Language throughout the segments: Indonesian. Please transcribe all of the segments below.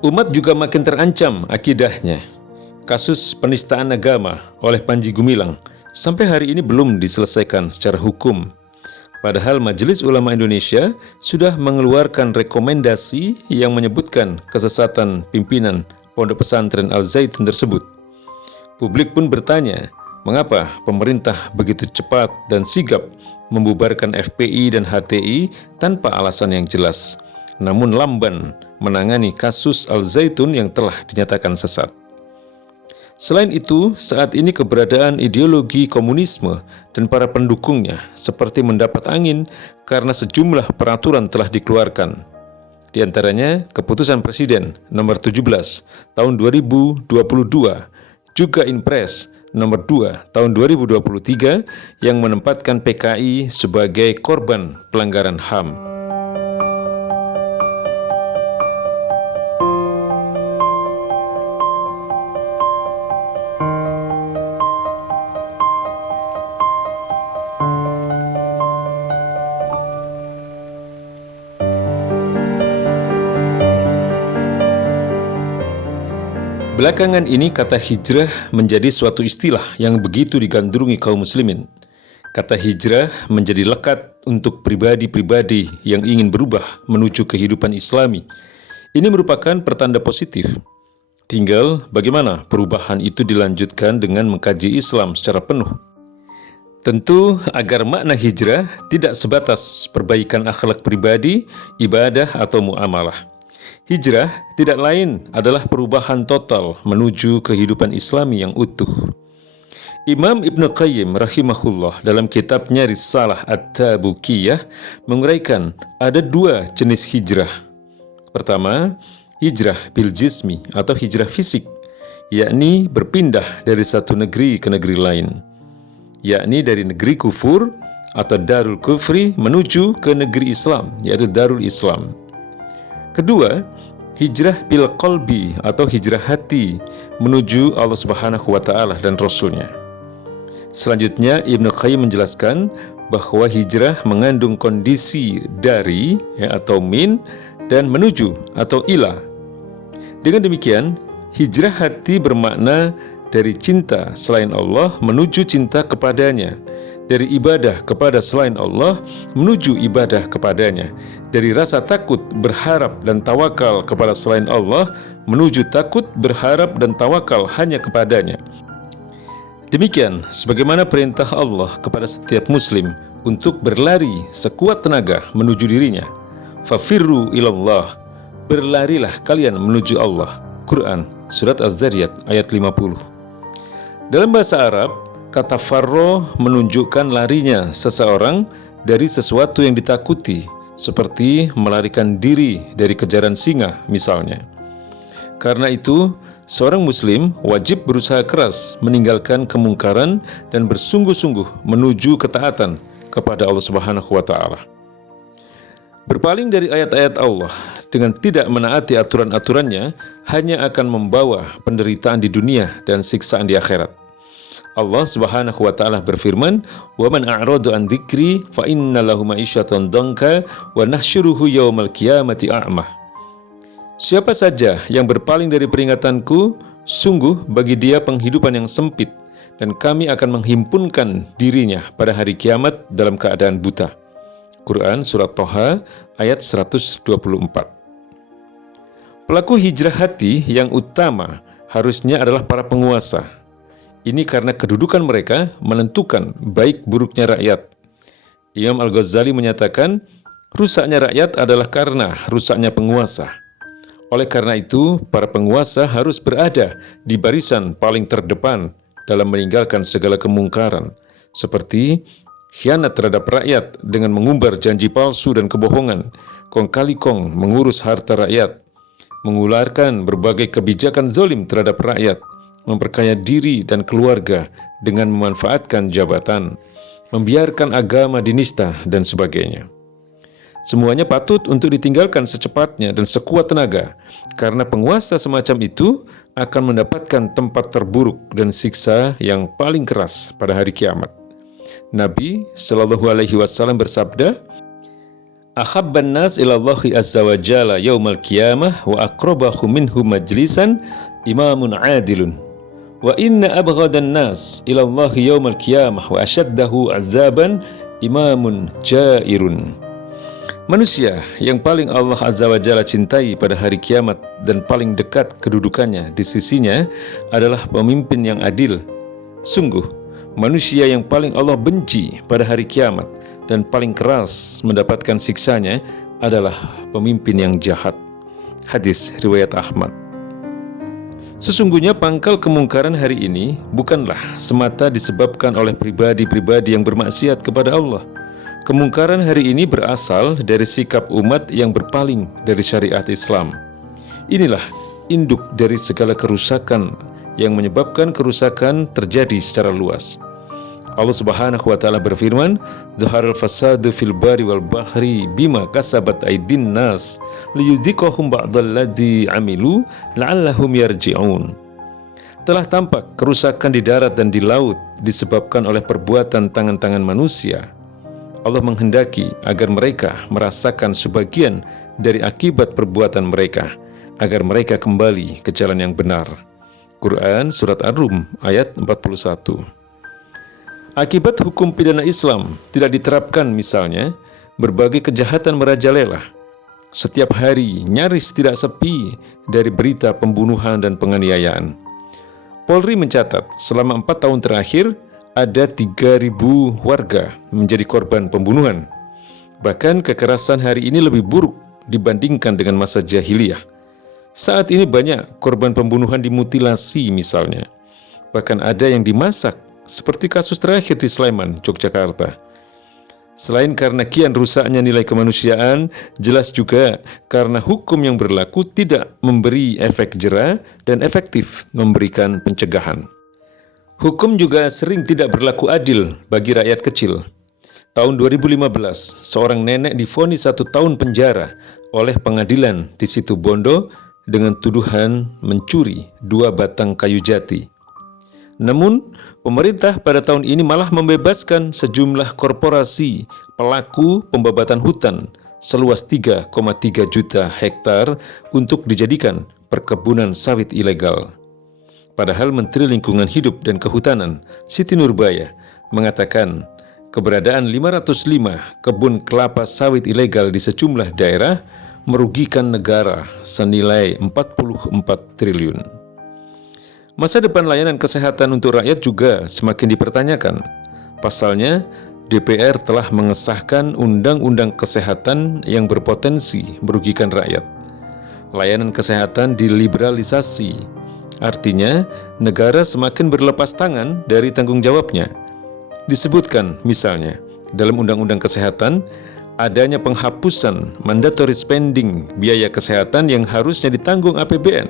Umat juga makin terancam akidahnya. Kasus penistaan agama oleh Panji Gumilang sampai hari ini belum diselesaikan secara hukum. Padahal Majelis Ulama Indonesia sudah mengeluarkan rekomendasi yang menyebutkan kesesatan pimpinan Pondok Pesantren Al-Zaitun tersebut. Publik pun bertanya, mengapa pemerintah begitu cepat dan sigap membubarkan FPI dan HTI tanpa alasan yang jelas, namun lamban menangani kasus Al-Zaitun yang telah dinyatakan sesat. Selain itu, saat ini keberadaan ideologi komunisme dan para pendukungnya seperti mendapat angin karena sejumlah peraturan telah dikeluarkan. Di antaranya, Keputusan Presiden Nomor 17 Tahun 2022, juga Inpres Nomor 2 Tahun 2023 yang menempatkan PKI sebagai korban pelanggaran HAM. Belakangan ini kata hijrah menjadi suatu istilah yang begitu digandrungi kaum muslimin. Kata hijrah menjadi lekat untuk pribadi-pribadi yang ingin berubah menuju kehidupan Islami. Ini merupakan pertanda positif. Tinggal bagaimana perubahan itu dilanjutkan dengan mengkaji Islam secara penuh. Tentu agar makna hijrah tidak sebatas perbaikan akhlak pribadi, ibadah atau muamalah. Hijrah tidak lain adalah perubahan total menuju kehidupan Islami yang utuh. Imam Ibnu Qayyim rahimahullah dalam kitabnya Risalah At-Tabukiyah menguraikan ada dua jenis hijrah. Pertama, hijrah bil jismi atau hijrah fisik, yakni berpindah dari satu negeri ke negeri lain, yakni dari negeri kufur atau Darul Kufri menuju ke negeri Islam, yaitu Darul Islam. Kedua, hijrah bil qalbi atau hijrah hati menuju Allah Subhanahu wa taala dan Rasul-Nya. Selanjutnya Ibnu Qayyim menjelaskan bahwa hijrah mengandung kondisi dari atau min dan menuju atau ila. Dengan demikian, hijrah hati bermakna dari cinta selain Allah menuju cinta kepadanya, dari ibadah kepada selain Allah menuju ibadah kepadanya, dari rasa takut, berharap, dan tawakal kepada selain Allah menuju takut, berharap, dan tawakal hanya kepadanya. Demikian sebagaimana perintah Allah kepada setiap muslim untuk berlari sekuat tenaga menuju dirinya. Fafirru ilallah, berlarilah kalian menuju Allah. Quran Surat Az-Zariyat ayat 50. Dalam bahasa Arab, kata farro menunjukkan larinya seseorang dari sesuatu yang ditakuti, seperti melarikan diri dari kejaran singa misalnya. Karena itu, seorang muslim wajib berusaha keras meninggalkan kemungkaran dan bersungguh-sungguh menuju ketaatan kepada Allah Subhanahu wa taala. Berpaling dari ayat-ayat Allah dengan tidak menaati aturan-aturannya hanya akan membawa penderitaan di dunia dan siksaan di akhirat. Allah Subhanahu wa taala berfirman, "Wa man a'rada an dzikri fa inna lahu ma'isyatan dhanka wa nahsyuruhu yaumal qiyamati a'ma." Siapa saja yang berpaling dari peringatanku, sungguh bagi dia penghidupan yang sempit, dan kami akan menghimpunkan dirinya pada hari kiamat dalam keadaan buta. Quran Surat Toha ayat 124. Pelaku hijrah hati yang utama harusnya adalah para penguasa. Ini karena kedudukan mereka menentukan baik buruknya rakyat. Imam Al-Ghazali menyatakan, rusaknya rakyat adalah karena rusaknya penguasa. Oleh karena itu, para penguasa harus berada di barisan paling terdepan dalam meninggalkan segala kemungkaran, seperti khianat terhadap rakyat dengan mengumbar janji palsu dan kebohongan, kong kali kong mengurus harta rakyat, mengularkan berbagai kebijakan zalim terhadap rakyat, memperkaya diri dan keluarga dengan memanfaatkan jabatan, membiarkan agama dinista, dan sebagainya. Semuanya patut untuk ditinggalkan secepatnya dan sekuat tenaga, karena penguasa semacam itu akan mendapatkan tempat terburuk dan siksa yang paling keras pada hari kiamat. Nabi Shallallahu Alaihi Wasallam bersabda, Ahabban nas ilallahi azza wa jalla yaumal qiyamah wa aqrabahu minhu majlisan imamun adilun. Wa inna abghadan nas ilallahi yaumal qiyamah wa ashaddahu azaban imamun jairun. Manusia yang paling Allah azza wa jalla cintai pada hari kiamat dan paling dekat kedudukannya di sisinya adalah pemimpin yang adil. Sungguh, manusia yang paling Allah benci pada hari kiamat dan paling keras mendapatkan siksanya adalah pemimpin yang jahat. Hadis riwayat Ahmad. Sesungguhnya pangkal kemungkaran hari ini bukanlah semata disebabkan oleh pribadi-pribadi yang bermaksiat kepada Allah. Kemungkaran hari ini berasal dari sikap umat yang berpaling dari syariat Islam. Inilah induk dari segala kerusakan yang menyebabkan kerusakan terjadi secara luas. Allah Subhanahu wa taala berfirman, "Zaharal fasadu fil bari wal bahri bima kasabat aydin nas liyudziqahum ba'dalladzi amilu la'allahum yarji'un." Telah tampak kerusakan di darat dan di laut disebabkan oleh perbuatan tangan-tangan manusia. Allah menghendaki agar mereka merasakan sebagian dari akibat perbuatan mereka, agar mereka kembali ke jalan yang benar. Quran Surat Ar-Rum ayat 41. Akibat hukum pidana Islam tidak diterapkan, misalnya, berbagai kejahatan merajalela. Setiap hari nyaris tidak sepi dari berita pembunuhan dan penganiayaan. Polri mencatat selama 4 tahun terakhir ada 3.000 warga menjadi korban pembunuhan. Bahkan kekerasan hari ini lebih buruk dibandingkan dengan masa jahiliyah. Saat ini banyak korban pembunuhan dimutilasi misalnya. Bahkan ada yang dimasak, seperti kasus terakhir di Sleman, Yogyakarta. Selain karena kian rusaknya nilai kemanusiaan, jelas juga karena hukum yang berlaku tidak memberi efek jera dan efektif memberikan pencegahan. Hukum juga sering tidak berlaku adil bagi rakyat kecil. Tahun 2015, seorang nenek divonis 1 tahun penjara oleh pengadilan di Situ Bondo dengan tuduhan mencuri 2 batang kayu jati. Namun, pemerintah pada tahun ini malah membebaskan sejumlah korporasi pelaku pembabatan hutan seluas 3,3 juta hektar untuk dijadikan perkebunan sawit ilegal. Padahal Menteri Lingkungan Hidup dan Kehutanan, Siti Nurbaya, mengatakan keberadaan 505 kebun kelapa sawit ilegal di sejumlah daerah merugikan negara senilai 44 triliun. Masa depan layanan kesehatan untuk rakyat juga semakin dipertanyakan. Pasalnya, DPR telah mengesahkan Undang-Undang Kesehatan yang berpotensi merugikan rakyat. Layanan kesehatan diliberalisasi, artinya negara semakin berlepas tangan dari tanggung jawabnya. Disebutkan misalnya, dalam Undang-Undang Kesehatan, adanya penghapusan mandatory spending biaya kesehatan yang harusnya ditanggung APBN.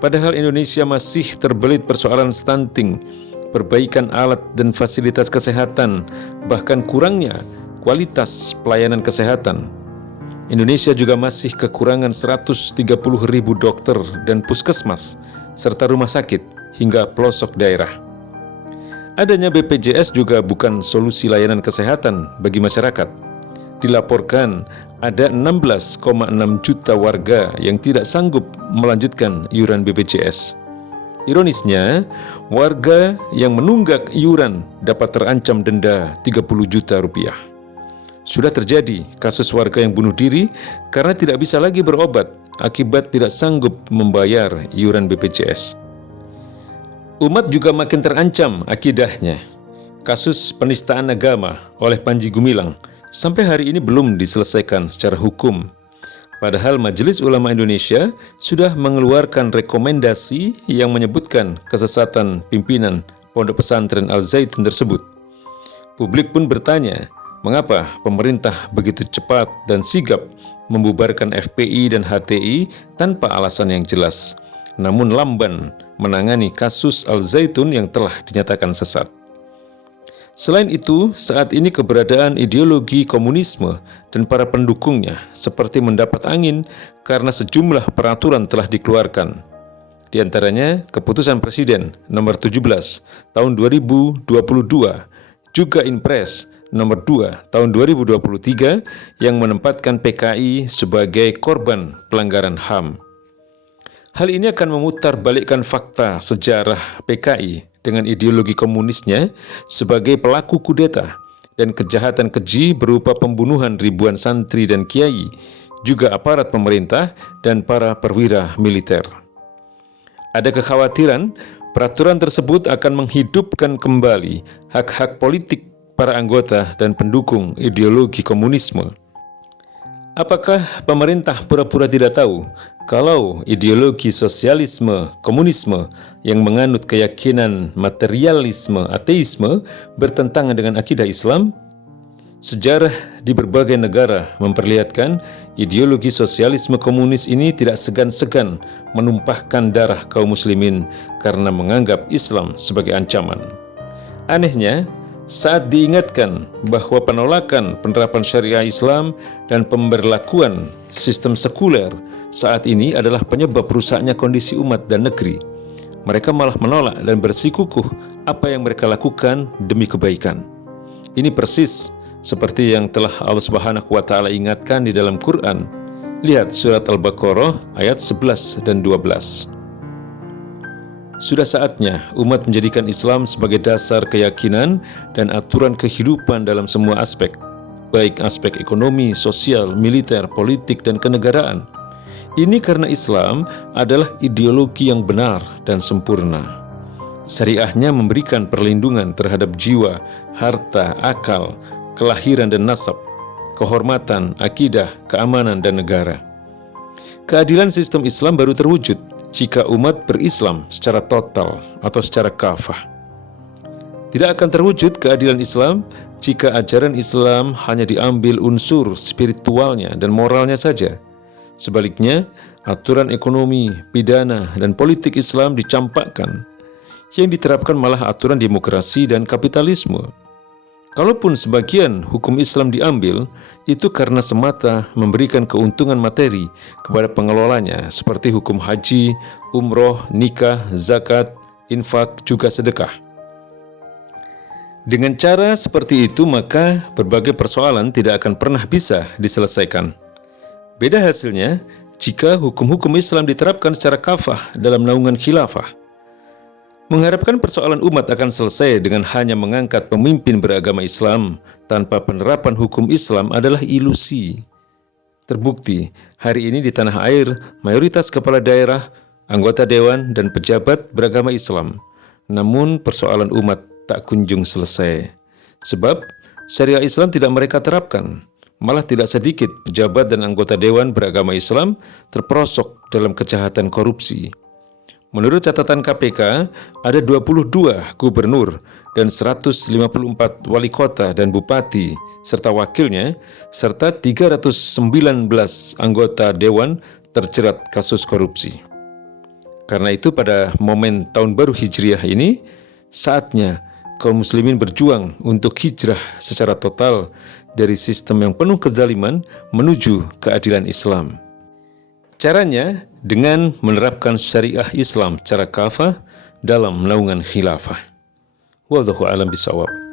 Padahal Indonesia masih terbelit persoalan stunting, perbaikan alat dan fasilitas kesehatan, bahkan kurangnya kualitas pelayanan kesehatan. Indonesia juga masih kekurangan 130.000 dokter dan puskesmas, serta rumah sakit hingga pelosok daerah. Adanya BPJS juga bukan solusi layanan kesehatan bagi masyarakat. Dilaporkan ada 16,6 juta warga yang tidak sanggup melanjutkan iuran BPJS. Ironisnya, warga yang menunggak iuran dapat terancam denda 30 juta rupiah. Sudah terjadi kasus warga yang bunuh diri karena tidak bisa lagi berobat akibat tidak sanggup membayar iuran BPJS. Umat juga makin terancam akidahnya. Kasus penistaan agama oleh Panji Gumilang sampai hari ini belum diselesaikan secara hukum. Padahal Majelis Ulama Indonesia sudah mengeluarkan rekomendasi yang menyebutkan kesesatan pimpinan Pondok Pesantren Al-Zaitun tersebut. Publik pun bertanya, mengapa pemerintah begitu cepat dan sigap membubarkan FPI dan HTI tanpa alasan yang jelas, namun lamban menangani kasus Al-Zaitun yang telah dinyatakan sesat. Selain itu, saat ini keberadaan ideologi komunisme dan para pendukungnya seperti mendapat angin karena sejumlah peraturan telah dikeluarkan. Di antaranya, Keputusan Presiden Nomor 17 Tahun 2022, juga Inpres nomor 2 tahun 2023 yang menempatkan PKI sebagai korban pelanggaran HAM. Hal ini akan memutarbalikkan fakta sejarah PKI dengan ideologi komunisnya sebagai pelaku kudeta dan kejahatan keji berupa pembunuhan ribuan santri dan kiai, juga aparat pemerintah dan para perwira militer. Ada kekhawatiran peraturan tersebut akan menghidupkan kembali hak-hak politik para anggota dan pendukung ideologi komunisme. Apakah pemerintah pura-pura tidak tahu kalau ideologi sosialisme komunisme yang menganut keyakinan materialisme ateisme bertentangan dengan akidah Islam? Sejarah di berbagai negara memperlihatkan ideologi sosialisme komunis ini tidak segan-segan menumpahkan darah kaum muslimin karena menganggap Islam sebagai ancaman. Anehnya, saat diingatkan bahwa penolakan penerapan syariah Islam dan pemberlakuan sistem sekuler saat ini adalah penyebab rusaknya kondisi umat dan negeri, mereka malah menolak dan bersikukuh apa yang mereka lakukan demi kebaikan. Ini persis seperti yang telah Allah Subhanahu wa Ta'ala ingatkan di dalam Quran. Lihat surat Al-Baqarah ayat 11 dan 12. Sudah saatnya umat menjadikan Islam sebagai dasar keyakinan dan aturan kehidupan dalam semua aspek, baik aspek ekonomi, sosial, militer, politik, dan kenegaraan. Ini karena Islam adalah ideologi yang benar dan sempurna. Syariahnya memberikan perlindungan terhadap jiwa, harta, akal, kelahiran dan nasab, kehormatan, akidah, keamanan, dan negara. Keadilan sistem Islam baru terwujud jika umat berislam secara total atau secara kafah. Tidak akan terwujud keadilan Islam jika ajaran Islam hanya diambil unsur spiritualnya dan moralnya saja. Sebaliknya, aturan ekonomi, pidana, dan politik Islam dicampakkan. Yang diterapkan malah aturan demokrasi dan kapitalisme. Kalaupun sebagian hukum Islam diambil, itu karena semata memberikan keuntungan materi kepada pengelolanya seperti hukum haji, umroh, nikah, zakat, infak, juga sedekah. Dengan cara seperti itu, maka berbagai persoalan tidak akan pernah bisa diselesaikan. Beda hasilnya jika hukum-hukum Islam diterapkan secara kafah dalam naungan khilafah. Mengharapkan persoalan umat akan selesai dengan hanya mengangkat pemimpin beragama Islam tanpa penerapan hukum Islam adalah ilusi. Terbukti, hari ini di tanah air, mayoritas kepala daerah, anggota dewan, dan pejabat beragama Islam. Namun persoalan umat tak kunjung selesai. Sebab syariah Islam tidak mereka terapkan. Malah tidak sedikit pejabat dan anggota dewan beragama Islam terperosok dalam kejahatan korupsi. Menurut catatan KPK, ada 22 gubernur dan 154 wali kota dan bupati serta wakilnya, serta 319 anggota dewan terjerat kasus korupsi. Karena itu pada momen tahun baru Hijriah ini, saatnya kaum muslimin berjuang untuk hijrah secara total dari sistem yang penuh kezaliman menuju keadilan Islam. Caranya dengan menerapkan syariah Islam secara kafah dalam naungan khilafah. Wallahu a'lam bishawab.